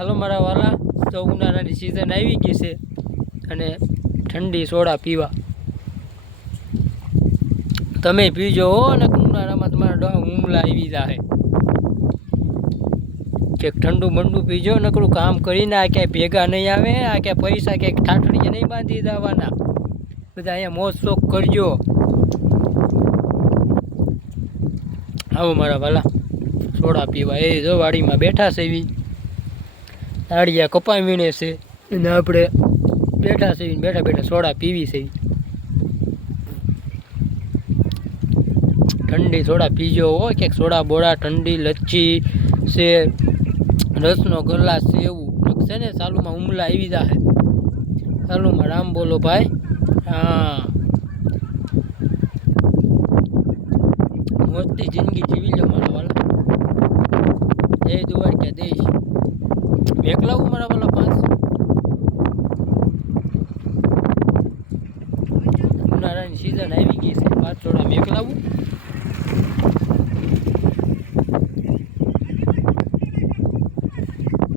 હાલો મારા વાલા, તો ઉનાળાની સિઝન આવી ગઈ છે અને ઠંડી સોડા પીવા તમે પીજો હો, અને ઉનાળામાં તમારા હુમલા આવી જાય કે ઠંડુ બંડુ પીજો, નકરું કામ કરીને આ ક્યાંય ભેગા નહીં આવે, આ ક્યાંય પૈસા ક્યાંક ઠાઠડીએ નહીં બાંધી દેવાના, બધા અહીંયા મોજ શોખ કરજો. આવો મારા વાલા સોડા પીવા. એ જો વાડીમાં બેઠા છે, એવી દાળિયા કપાઈ વીણે છે અને આપણે બેઠા છે, બેઠા બેઠા સોડા પીવી છે. ઠંડી સોડા પીજો હોય, ક્યાંક સોડા બોડા ઠંડી લચ્છી છે, રસનો ગ્લાસ છે, એવું છે ને. ચાલુમાં હુમલા આવી જાય, ચાલુમાં રામ બોલો ભાઈ. હા, મોજથી જિંદગી જીવી લો મારા વાલા. જય દ્વારકાધીશ. મેકલાવું મારા વાલા 5 ઉનાળાની સિઝન આવી ગઈ છે, 5 સોડા મેકલાવું.